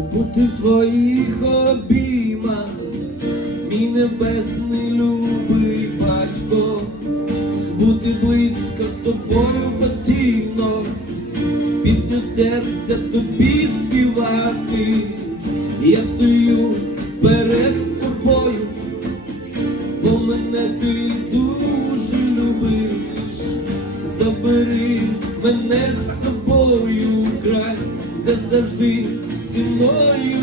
бути в твоїх обіймах, мій небесний любий батько, бути близько з тобою постійно, пісню серця тобі співати. Я стою перед тобою, бо мене ти дуже любиш. Забери мене з собою в край, де завжди зі мною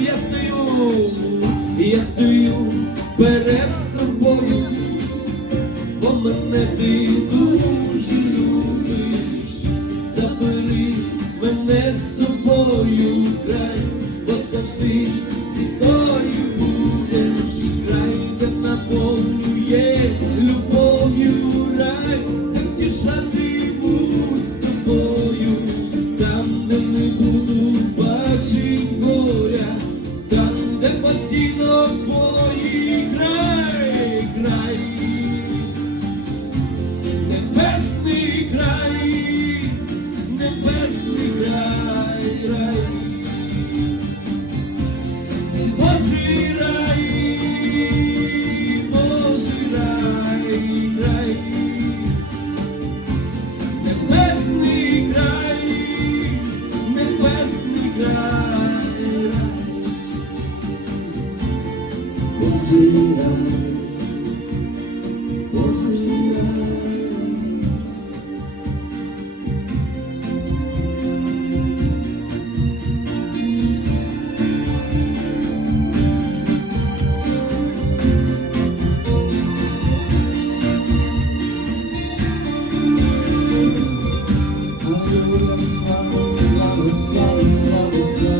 я стою перед тобою, бо мене ти дуже любиш. Забери мене з собою в край, бо завжди